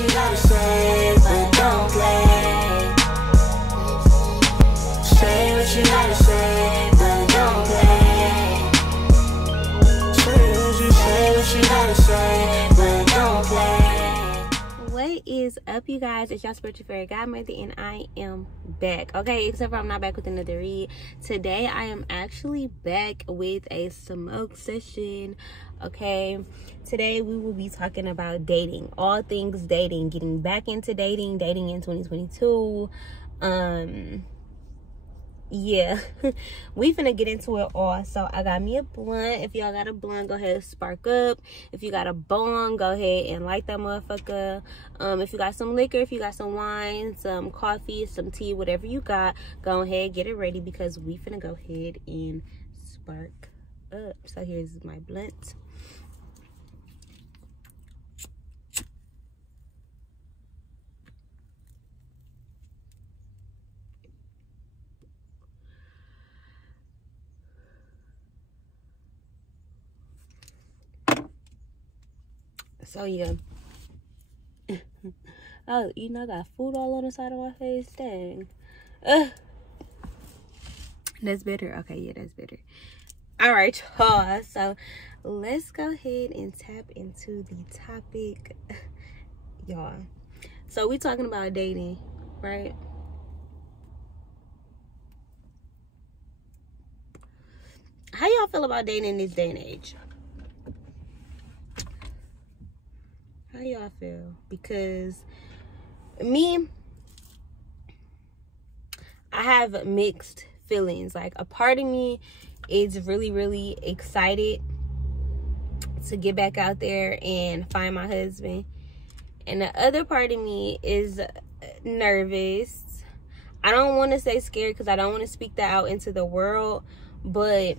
you gotta say, but don't play. Say what you gotta say, but don't play. Say what you gotta say, but don't play. What is up, you guys? It's your spiritual fairy godmother, and I am back. Okay, except for I'm not back with another read. Today I am actually back with a smoke session. Okay, today we will be talking about dating, all things dating, getting back into dating in 2022. Yeah, we finna get into it all. So I got me a blunt. If y'all got a blunt, go ahead and spark up. If you got a bong, go ahead and light that motherfucker. If you got some liquor, if you got some wine, some coffee, some tea, whatever you got, go ahead, get it ready, because we finna go ahead and spark up. So here's my blunt. So yeah. Oh, you know, I got food all on the side of my face. Dang. That's better. Okay, yeah, that's better. All right, y'all. So let's go ahead and tap into the topic, y'all. So we talking about dating, right? How y'all feel about dating in this day and age? How y'all feel? Because me, I have mixed feelings. Like, a part of me is really excited to get back out there and find my husband, and the other part of me is nervous. I don't want to say scared, because I don't want to speak that out into the world, but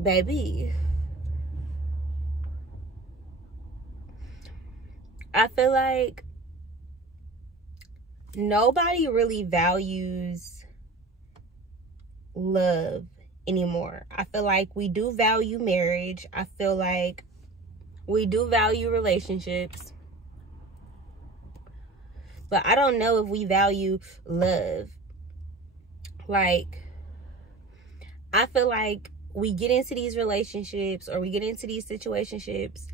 baby, I feel like nobody really values love anymore. I feel like we do value marriage. I feel like we do value relationships. But I don't know if we value love. Like, I feel like we get into these relationships, or we get into these situationships,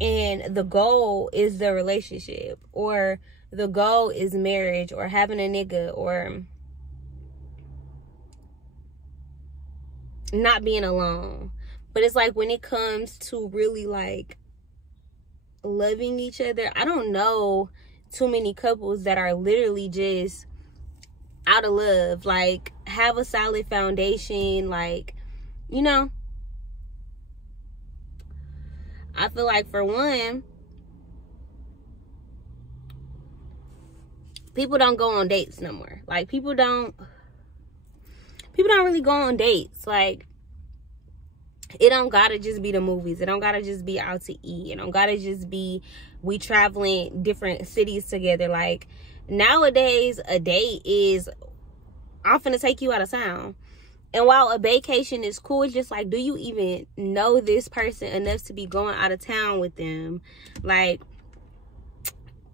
and the goal is the relationship, or the goal is marriage, or having a nigga, or not being alone. But it's like, when it comes to really like loving each other, I don't know too many couples that are literally just out of love, like have a solid foundation, like, you know. I feel like, for one, people don't go on dates no more. Like, people don't really go on dates. Like, it don't gotta just be the movies. It don't gotta just be out to eat. It don't gotta just be we traveling different cities together. Like, nowadays, a date is, I'm finna take you out of town. And while a vacation is cool, it's just like, do you even know this person enough to be going out of town with them? Like,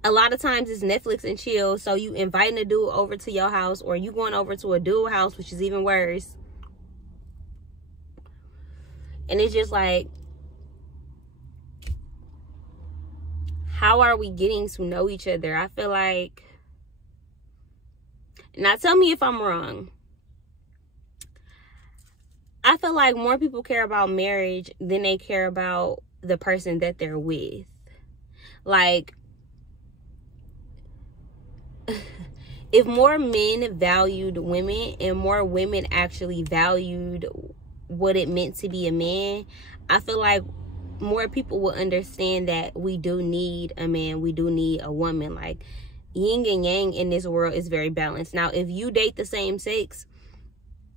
a lot of times it's Netflix and chill. So you inviting a dude over to your house, or you going over to a dude house, which is even worse. And it's just like, how are we getting to know each other? I feel like, now tell me if I'm wrong, I feel like more people care about marriage than they care about the person that they're with. Like, if more men valued women, and more women actually valued what it meant to be a man, I feel like more people will understand that we do need a man, we do need a woman. Like, yin and yang in this world is very balanced. Now, if you date the same sex,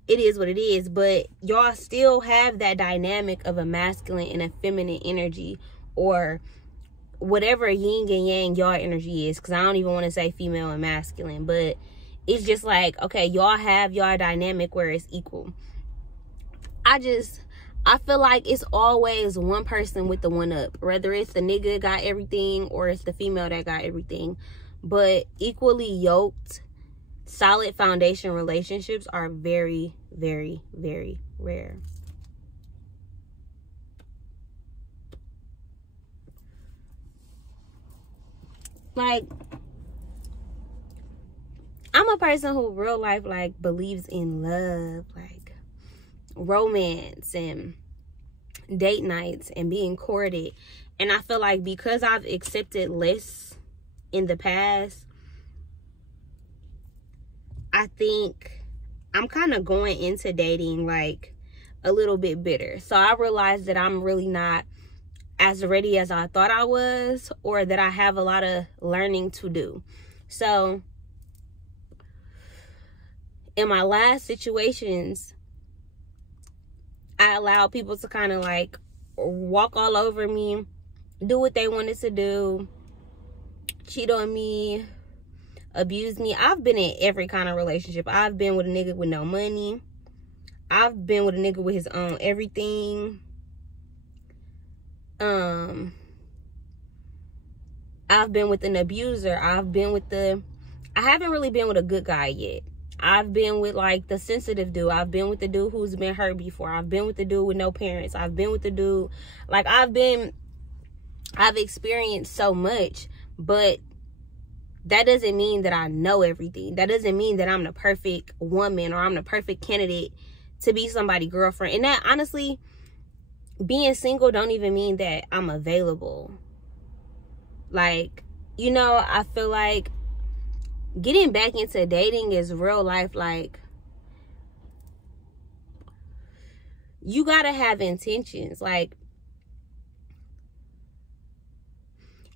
it is what it is, but y'all still have that dynamic of a masculine and a feminine energy, or whatever yin and yang y'all energy is, because I don't even want to say female and masculine, but it's just like, okay, y'all have y'all dynamic where it's equal. I feel like it's always one person with the one up, whether it's the nigga got everything or it's the female that got everything. But equally yoked, solid foundation relationships are very, very, very rare. Like, I'm a person who real life like believes in love, like romance and date nights and being courted. And I feel like because I've accepted less in the past, I think I'm kind of going into dating like a little bit bitter. So I realized that I'm really not as ready as I thought I was, or that I have a lot of learning to do. So in my last situations, I allowed people to kind of like walk all over me, do what they wanted to do, cheat on me, abuse me. I've been in every kind of relationship. I've been with a nigga with no money. I've been with a nigga with his own everything. I've been with an abuser. I haven't really been with a good guy yet. I've been with like the sensitive dude. I've been with the dude who's been hurt before. I've been with the dude with no parents. I've been with the dude, like I've experienced so much, but that doesn't mean that I know everything. That doesn't mean that I'm the perfect woman or I'm the perfect candidate to be somebody's girlfriend. And that, honestly, being single don't even mean that I'm available. Like, you know, I feel like getting back into dating is real life. Like, you gotta have intentions. Like,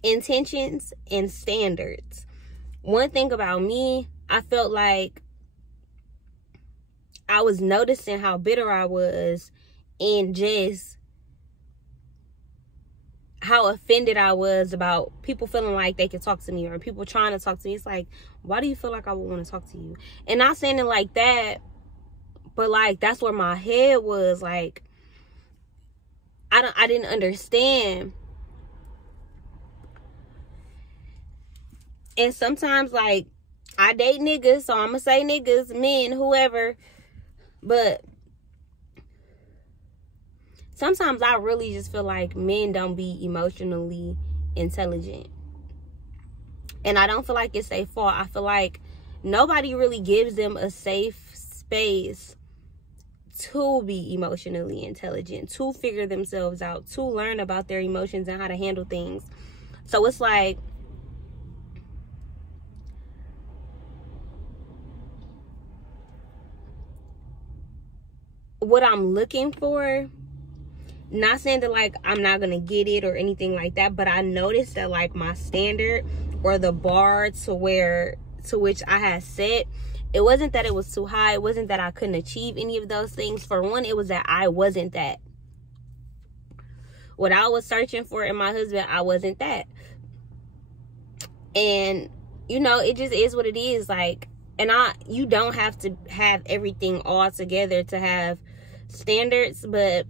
intentions and standards. One thing about me, I felt like I was noticing how bitter I was and just how offended I was about people feeling like they could talk to me or people trying to talk to me. It's like, why do you feel like I would want to talk to you? And not saying it like that, but like that's where my head was. Like, I didn't understand. And sometimes, like, I date niggas, so I'm gonna say niggas, men, whoever, but sometimes I really just feel like men don't be emotionally intelligent. And I don't feel like it's their fault. I feel like nobody really gives them a safe space to be emotionally intelligent, to figure themselves out, to learn about their emotions and how to handle things. So it's like, what I'm looking for, not saying that like I'm not gonna get it or anything like that, but I noticed that like my standard or the bar to which I had set, it wasn't that it was too high. It wasn't that I couldn't achieve any of those things. For one, it was that I wasn't that. What I was searching for in my husband, I wasn't that. And you know, it just is what it is. Like, and you don't have to have everything all together to have standards, but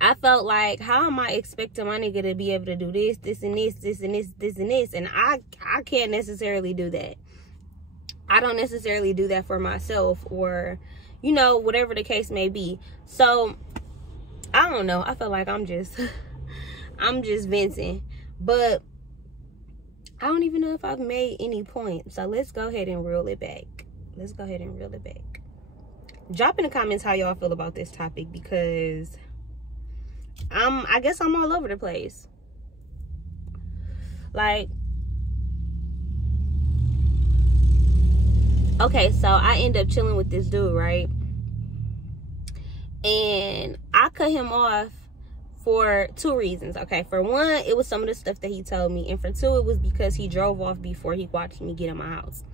I felt like, how am I expecting my nigga to be able to do this, this, and this, this, and this, this, and this? And I can't necessarily do that. I don't necessarily do that for myself, or, you know, whatever the case may be. So, I don't know. I feel like I'm just venting. But I don't even know if I've made any points. So, let's go ahead and reel it back. Drop in the comments how y'all feel about this topic, because I guess I'm all over the place. Like, okay, so I end up chilling with this dude, right? And I cut him off for two reasons. Okay, for one, it was some of the stuff that he told me, and for two, it was because he drove off before he watched me get in my house.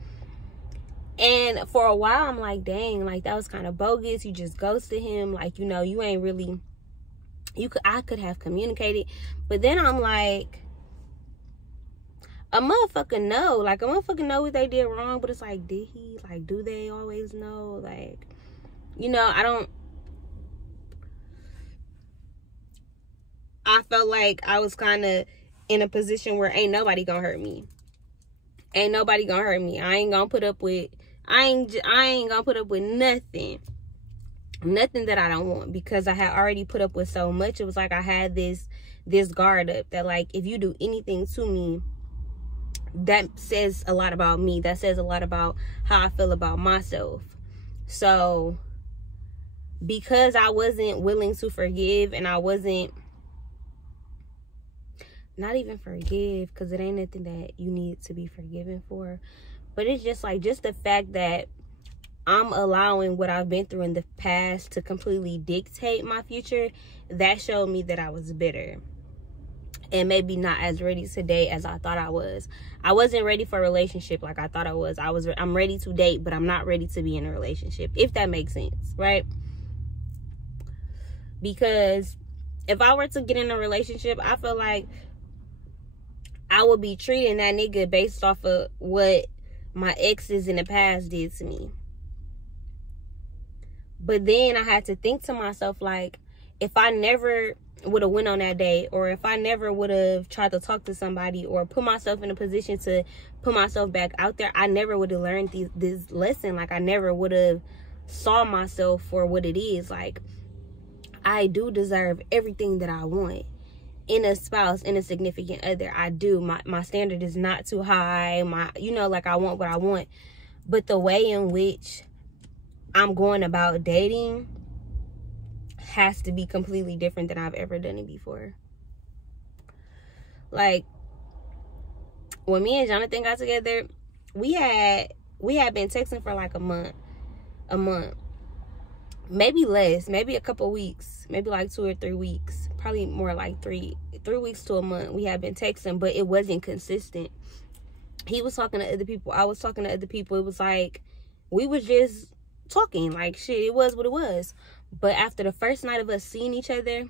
And for a while, I'm like, dang, like, that was kind of bogus. You just ghosted him. Like, you know, you ain't really, I could have communicated. But then I'm like, a motherfucker know. Like, a motherfucker know what they did wrong. But it's like, did he? Like, do they always know? Like, you know, I don't. I felt like I was kind of in a position where ain't nobody gonna hurt me. Ain't nobody gonna hurt me. I ain't gonna put up with nothing that I don't want, because I had already put up with so much. It was like I had this guard up that, like, if you do anything to me, that says a lot about me. That says a lot about how I feel about myself. So because I wasn't willing to forgive, and I wasn't, not even forgive, because it ain't nothing that you need to be forgiven for, but it's just like, just the fact that I'm allowing what I've been through in the past to completely dictate my future, that showed me that I was bitter and maybe not as ready today as I thought I was. I wasn't ready for a relationship like I thought I was. I'm ready to date, but I'm not ready to be in a relationship, if that makes sense, right? Because if I were to get in a relationship, I feel like I would be treating that nigga based off of what my exes in the past did to me. But then I had to think to myself, like, if I never would have went on that date, or if I never would have tried to talk to somebody or put myself in a position to put myself back out there, I never would have learned this lesson. Like, I never would have saw myself for what it is. Like, I do deserve everything that I want in a spouse, in a significant other. I do. My standard is not too high. Like, I want what I want. But the way in which I'm going about dating has to be completely different than I've ever done it before. Like, when me and Jonathan got together, we had been texting for like a month, maybe less, maybe a couple weeks, maybe like 2 or 3 weeks, probably more like 3 weeks to a month. We had been texting, but it wasn't consistent. He was talking to other people, I was talking to other people. It was like we was just talking, like, shit, it was what it was. But after the first night of us seeing each other,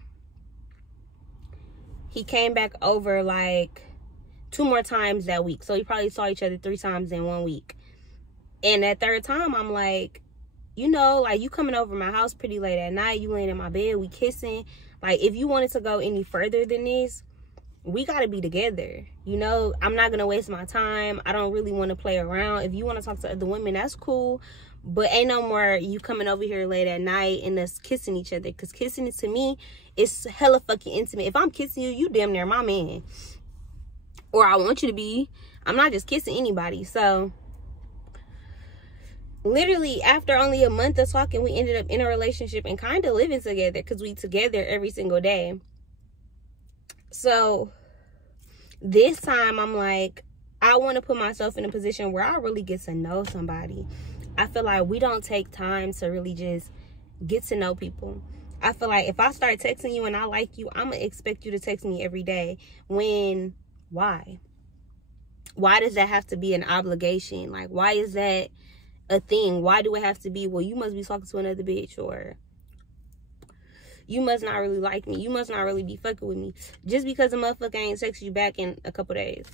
he came back over like 2 more times that week. So we probably saw each other 3 times in 1 week. And that third time, I'm like, like, you coming over my house pretty late at night, you laying in my bed, we kissing. Like, if you wanted to go any further than this, we gotta be together. I'm not gonna waste my time. I don't really want to play around. If you want to talk to other women, that's cool. But ain't no more you coming over here late at night and us kissing each other. Because kissing, to me, it's hella fucking intimate. If I'm kissing you, you damn near my man. Or I want you to be. I'm not just kissing anybody. So, literally, after only a month of talking, we ended up in a relationship and kind of living together. Because we together every single day. So, this time, I'm like, I want to put myself in a position where I really get to know somebody. I feel like we don't take time to really just get to know people. I feel like if I start texting you and I like you, I'm going to expect you to text me every day. Why? Why does that have to be an obligation? Like, why is that a thing? Why do it have to be, well, you must be talking to another bitch, or you must not really like me, you must not really be fucking with me, just because a motherfucker ain't text you back in a couple days.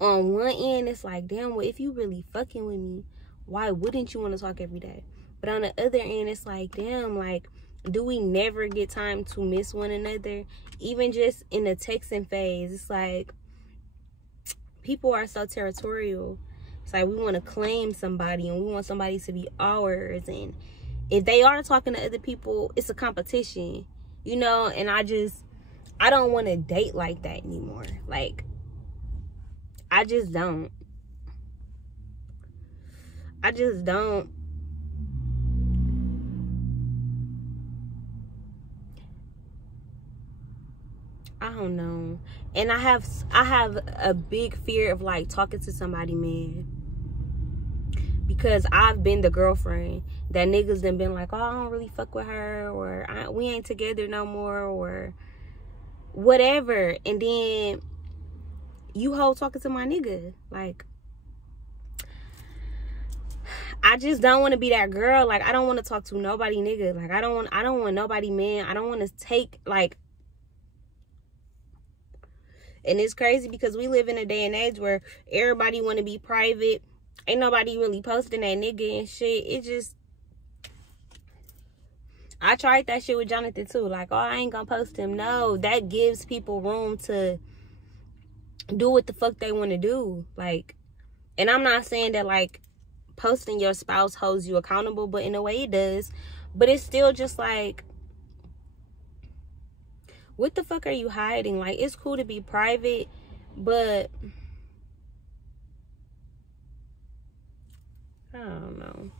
On one end, it's like, damn, well, if you really fucking with me, why wouldn't you want to talk every day? But on the other end, it's like, damn, like, do we never get time to miss one another? Even just in the texting phase, it's like, people are so territorial. It's like, we want to claim somebody and we want somebody to be ours. And if they are talking to other people, it's a competition, and I don't want to date like that anymore. Like, I just don't. I don't know. And I have a big fear of, like, talking to somebody, man. Because I've been the girlfriend that niggas done been like, oh, I don't really fuck with her, or we ain't together no more, or whatever. And then you hoe talking to my nigga. Like, I just don't want to be that girl. Like, I don't want to talk to nobody nigga. Like, I don't want nobody man. I don't want to take, like, and it's crazy because we live in a day and age where everybody want to be private. Ain't nobody really posting that nigga and shit. It just, I tried that shit with Jonathan too. Like, oh, I ain't gonna post him. No, that gives people room to do what the fuck they want to do. Like, and I'm not saying that like posting your spouse holds you accountable, but in a way it does. But it's still just like, what the fuck are you hiding? Like, it's cool to be private, but I don't know.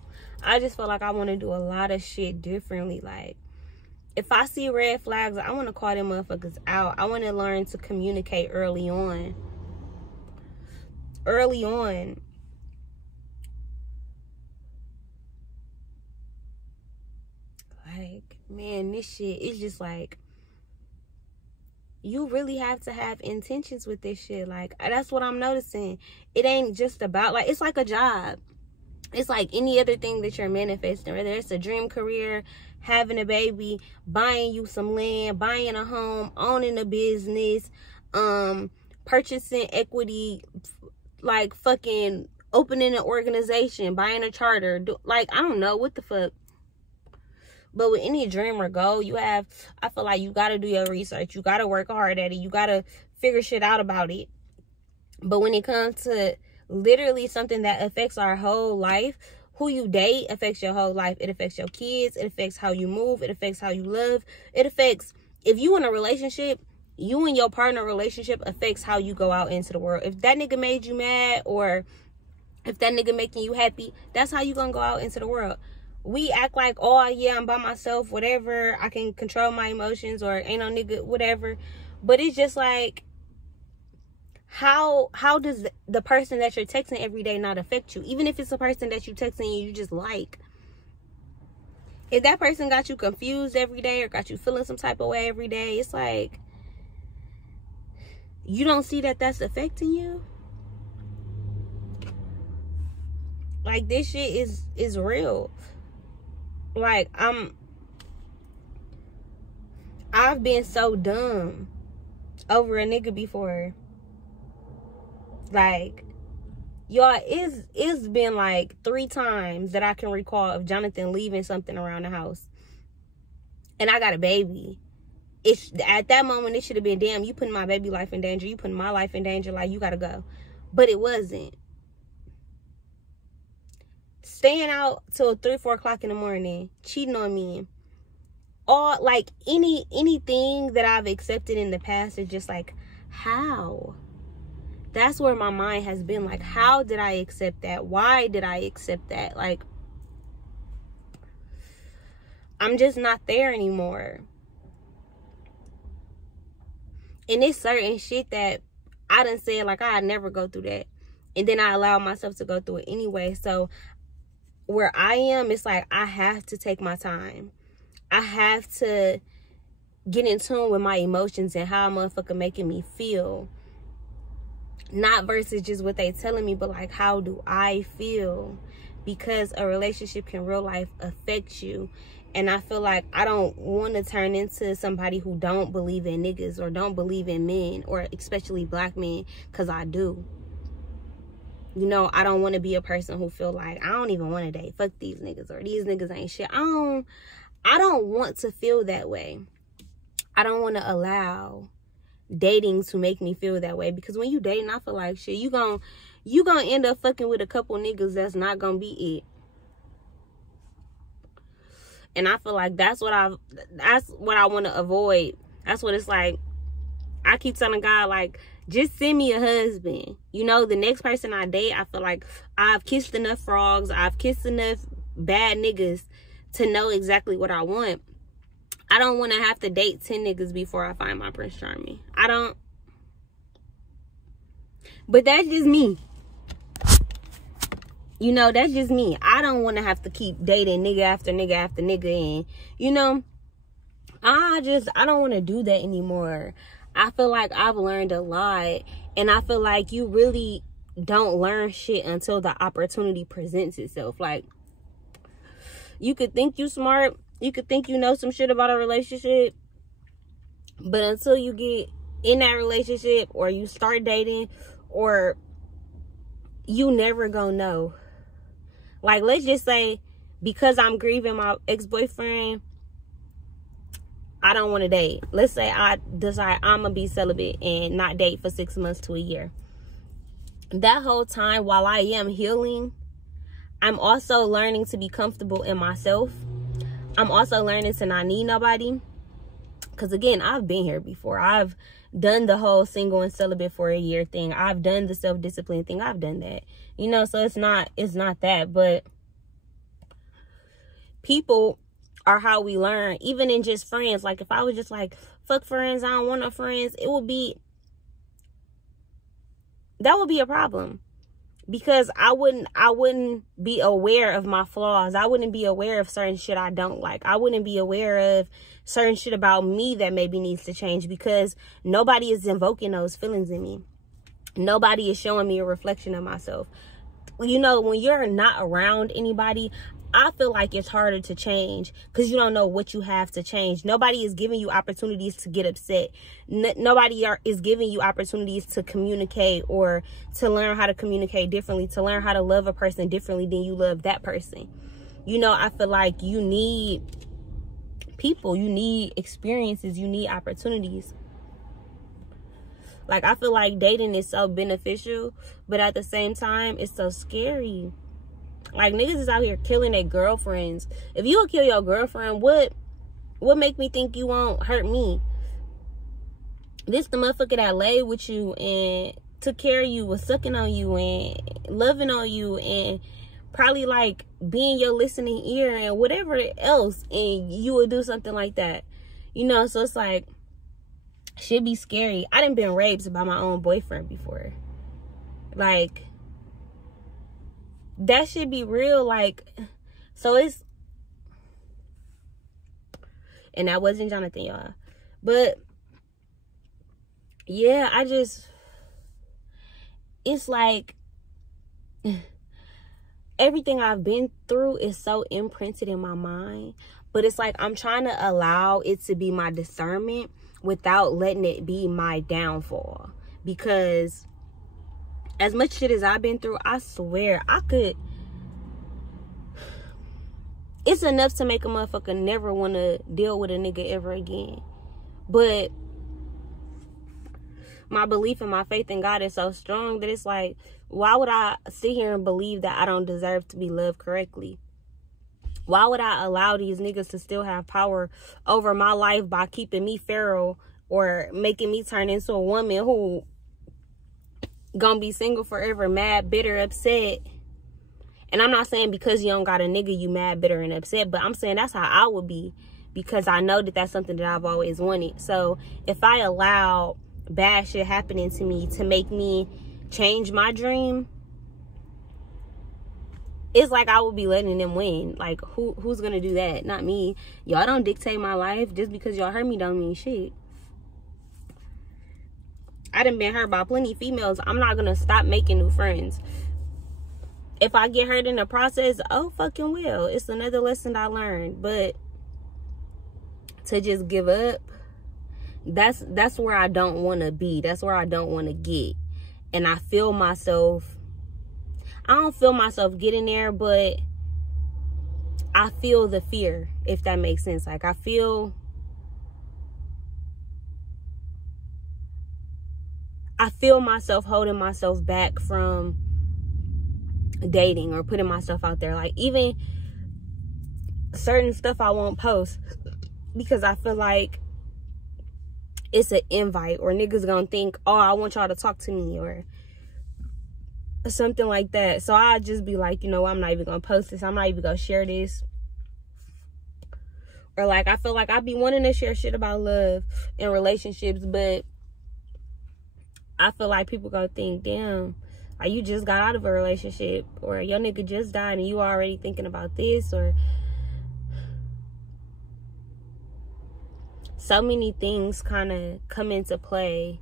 I just feel like I want to do a lot of shit differently. Like, if I see red flags, I want to call them motherfuckers out. I want to learn to communicate early on. Early on. Like, man, this shit is just like, you really have to have intentions with this shit. Like, that's what I'm noticing. It ain't just about, like, it's like a job. It's like any other thing that you're manifesting, whether it's a dream career, having a baby, buying you some land, buying a home, owning a business, purchasing equity, like fucking opening an organization, buying a charter, like, I don't know what the fuck. But with any dream or goal you have, I feel like you got to do your research. You got to work hard at it. You got to figure shit out about it. But when it comes to literally something that affects our whole life, who you date affects your whole life. It affects your kids. It affects how you move. It affects how you love. It affects, if you in a relationship, you and your partner relationship affects how you go out into the world. If that nigga made you mad, or if that nigga making you happy, that's how you gonna go out into the world. We act like, oh yeah, I'm by myself, whatever, I can control my emotions, or ain't no nigga, whatever. But it's just like, how does the person that you're texting every day not affect you? Even if it's a person that you texting and you just like. If that person got you confused every day, or got you feeling some type of way every day, it's like, you don't see that that's affecting you? Like, this shit is real. Like, I've been so dumb over a nigga before. Like, y'all, it's been like 3 times that I can recall of Jonathan leaving something around the house. And I got a baby. It's at that moment, it should have been, damn, you putting my baby life in danger. You putting my life in danger. Like, you gotta go. But it wasn't. Staying out till 3-4 o'clock in the morning, cheating on me, all like anything that I've accepted in the past is just like, how? That's where my mind has been. Like, how did I accept that? Why did I accept that? Like, I'm just not there anymore. And it's certain shit that I done said, like, I'd never go through that. And then I allow myself to go through it anyway. So where I am, it's like, I have to take my time. I have to get in tune with my emotions and how a motherfucker making me feel. Not versus just what they telling me, but like, how do I feel? Because a relationship can real life affect you. And I feel like I don't want to turn into somebody who don't believe in niggas, or don't believe in men, or especially black men, because I do. You know, I don't want to be a person who feel like, I don't even want to date. Fuck these niggas, or these niggas ain't shit. I don't want to feel that way. I don't want to allow dating to make me feel that way. Because when you dating, I feel like shit, you gonna end up fucking with a couple niggas that's not gonna be it. And I feel like that's what I want to avoid. That's what it's like. I keep telling God, like, just send me a husband. You know, the next person I date, I feel like I've kissed enough frogs, I've kissed enough bad niggas to know exactly what I want. I don't want to have to date 10 niggas before I find my Prince Charming. I don't. But that's just me. You know, that's just me. I don't want to have to keep dating nigga after nigga after nigga. And, you know, I don't want to do that anymore. I feel like I've learned a lot. And I feel like you really don't learn shit until the opportunity presents itself. Like, you could think you smart. You could think you know some shit about a relationship. But until you get in that relationship, or you start dating, or you never gonna know. Like, let's just say, because I'm grieving my ex-boyfriend, I don't want to date. Let's say I decide I'm going to be celibate and not date for 6 months to a year. That whole time while I am healing, I'm also learning to be comfortable in myself. I'm also learning to not need nobody. Because again, I've been here before. I've done the whole single and celibate for a year thing. I've done the self-discipline thing. I've done that. You know, so it's not that. But people are how we learn. Even in just friends. Like if I was just like, fuck friends, I don't want no friends, that would be a problem. Because I wouldn't be aware of my flaws. I wouldn't be aware of certain shit I don't like. I wouldn't be aware of certain shit about me that maybe needs to change, because nobody is invoking those feelings in me. Nobody is showing me a reflection of myself. You know, when you're not around anybody, I feel like it's harder to change because you don't know what you have to change. Nobody is giving you opportunities to get upset. Nobody is giving you opportunities to communicate or to learn how to communicate differently, to learn how to love a person differently than you love that person. You know, I feel like you need people, you need experiences, you need opportunities. Like, I feel like dating is so beneficial, but at the same time, it's so scary. Like, niggas is out here killing their girlfriends. If you would kill your girlfriend, what make me think you won't hurt me? This the motherfucker that laid with you and took care of you, was sucking on you and loving on you and probably like being your listening ear and whatever else, and you would do something like that. You know, so it's like, should be scary. I done been raped by my own boyfriend before. Like, that should be real. Like, so it's, and that wasn't Jonathan, y'all. But yeah, it's like everything I've been through is so imprinted in my mind, but it's like I'm trying to allow it to be my discernment without letting it be my downfall. Because as much shit as I've been through, I swear it's enough to make a motherfucker never want to deal with a nigga ever again. But my belief and my faith in God is so strong that it's like, why would I sit here and believe that I don't deserve to be loved correctly? Why would I allow these niggas to still have power over my life by keeping me feral or making me turn into a woman who gonna be single forever, mad, bitter, upset? And I'm not saying because you don't got a nigga you mad, bitter, and upset, but I'm saying that's how I would be, because I know that that's something that I've always wanted. So if I allow bad shit happening to me to make me change my dream, it's like I would be letting them win. Like, who's gonna do that? Not me. Y'all don't dictate my life. Just because y'all hurt me don't mean shit. I done been hurt by plenty of females. I'm not gonna stop making new friends. If I get hurt in the process, oh fucking well. It's another lesson I learned. But to just give up, that's where I don't want to be. That's where I don't want to get. And I feel myself, I don't feel myself getting there, but I feel the fear, if that makes sense. Like, I feel myself holding myself back from dating or putting myself out there. Like, even certain stuff I won't post because I feel like it's an invite, or niggas gonna think, oh, I want y'all to talk to me, or something like that. So I just be like, you know, I'm not even gonna post this. I'm not even gonna share this. Or like, I feel like I be wanting to share shit about love and relationships, but I feel like people gonna think, damn, like, you just got out of a relationship, or your nigga just died and you already thinking about this, or so many things kind of come into play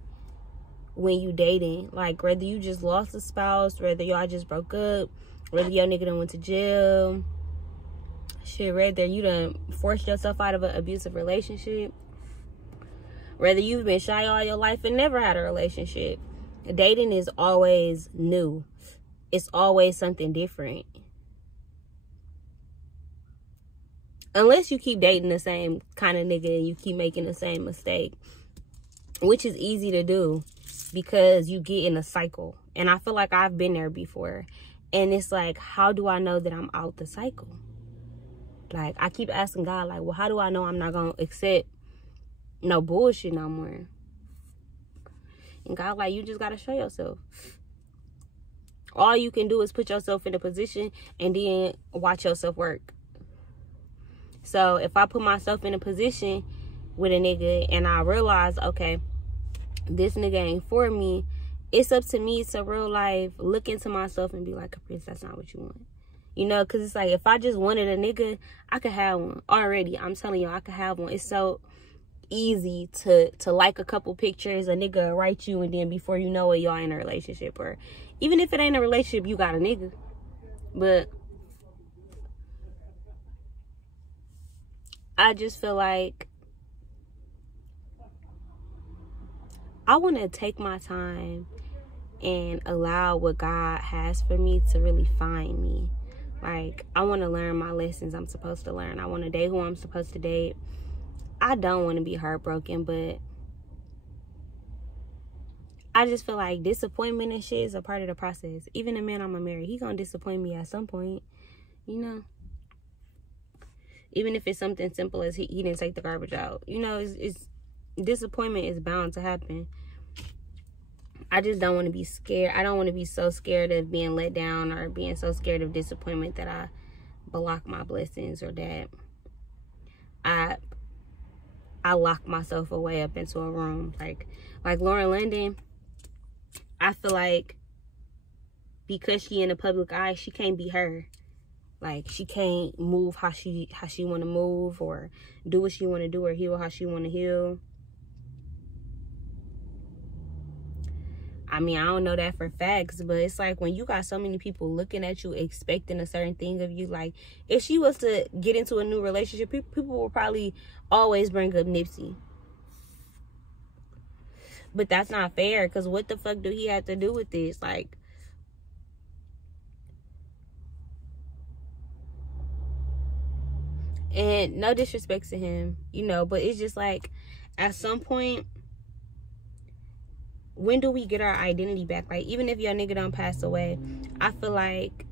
when you dating. Like, whether you just lost a spouse, whether y'all just broke up, whether your nigga done went to jail, shit, whether you done forced yourself out of an abusive relationship, whether you've been shy all your life and never had a relationship. Dating is always new. It's always something different. Unless you keep dating the same kind of nigga and you keep making the same mistake, which is easy to do because you get in a cycle. And I feel like I've been there before. And it's like, how do I know that I'm out the cycle? Like, I keep asking God, like, well, how do I know I'm not going to accept no bullshit no more? And God, like, you just got to show yourself. All you can do is put yourself in a position and then watch yourself work. So if I put myself in a position with a nigga and I realize, okay, this nigga ain't for me, it's up to me to real life look into myself and be like, Caprice, that's not what you want. You know, because it's like, if I just wanted a nigga, I could have one already. I'm telling you, I could have one. It's so easy to like a couple pictures, a nigga will write you, and then before you know it, y'all in a relationship. Or even if it ain't a relationship, you got a nigga. But I just feel like I want to take my time and allow what God has for me to really find me. Like, I want to learn my lessons I'm supposed to learn. I want to date who I'm supposed to date. I don't want to be heartbroken, but I just feel like disappointment and shit is a part of the process. Even the man I'm gonna marry, he gonna disappoint me at some point, you know. Even if it's something simple as he didn't take the garbage out, you know, it's disappointment is bound to happen. I just don't want to be scared. I don't want to be so scared of being let down or being so scared of disappointment that I block my blessings, or that I lock myself away up into a room. Like Lauren London, I feel like because she in the public eye, she can't be her. Like, she can't move how she want to move, or do what she want to do, or heal how she want to heal. I mean, I don't know that for facts, but it's like when you got so many people looking at you, expecting a certain thing of you. Like, if she was to get into a new relationship, people will probably always bring up Nipsey. But that's not fair, because what the fuck do he have to do with this? Like, and no disrespect to him, you know, but it's just like, at some point, when do we get our identity back? Like, even if your nigga don't pass away, I feel like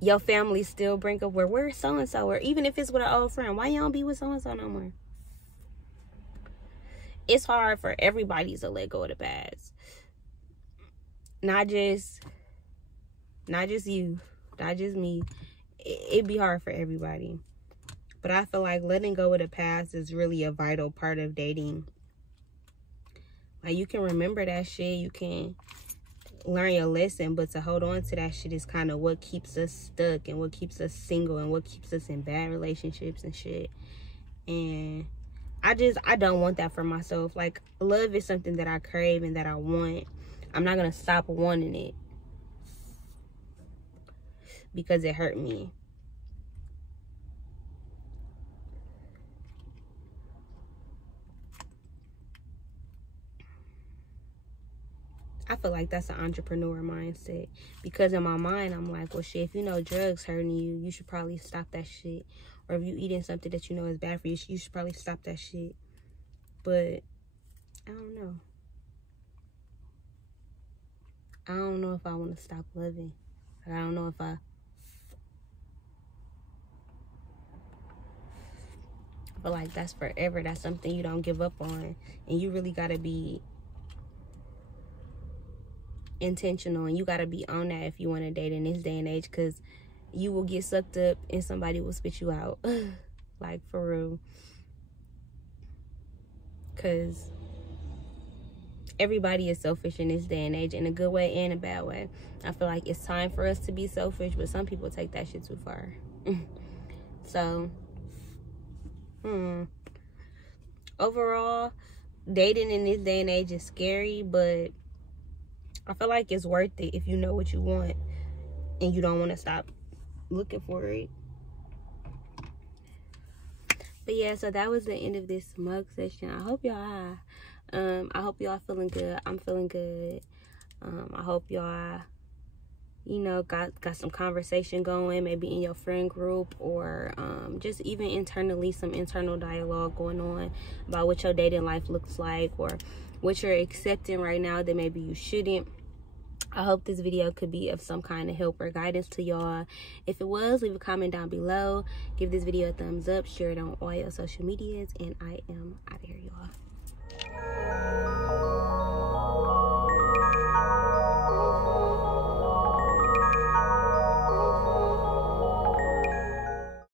your family still bring up, where's so-and-so? Or even if it's with an old friend, why you don't be with so-and-so no more? It's hard for everybody to let go of the past. Not just you, not just me. It'd be hard for everybody. But I feel like letting go of the past is really a vital part of dating. Like, you can remember that shit, you can learn your lesson, but to hold on to that shit is kind of what keeps us stuck and what keeps us single and what keeps us in bad relationships and shit. And I don't want that for myself. Like, love is something that I crave and that I want. I'm not gonna stop wanting it because it hurt me. I feel like that's an entrepreneur mindset, because in my mind, I'm like, well, shit, if you know drugs hurting you, you should probably stop that shit. Or if you eating something that you know is bad for you, you should probably stop that shit. But I don't know. I don't know if I want to stop loving. I don't know if I feel like that's forever. That's something you don't give up on. And you really got to be intentional, and you got to be on that if you want to date in this day and age, because you will get sucked up and somebody will spit you out. Like, for real. Because everybody is selfish in this day and age, in a good way and a bad way. I feel like it's time for us to be selfish, but some people take that shit too far. So, overall, dating in this day and age is scary, but I feel like it's worth it if you know what you want and you don't want to stop looking for it. But yeah, so that was the end of this mug session. I hope y'all high. I hope y'all feeling good. I'm feeling good. I hope y'all you know, got some conversation going, maybe in your friend group, or just even internally, some internal dialogue going on about what your dating life looks like, or what you're accepting right now that maybe you shouldn't. I hope this video could be of some kind of help or guidance to y'all. If it was, leave a comment down below. Give this video a thumbs up. Share it on all your social medias. And I am out of here.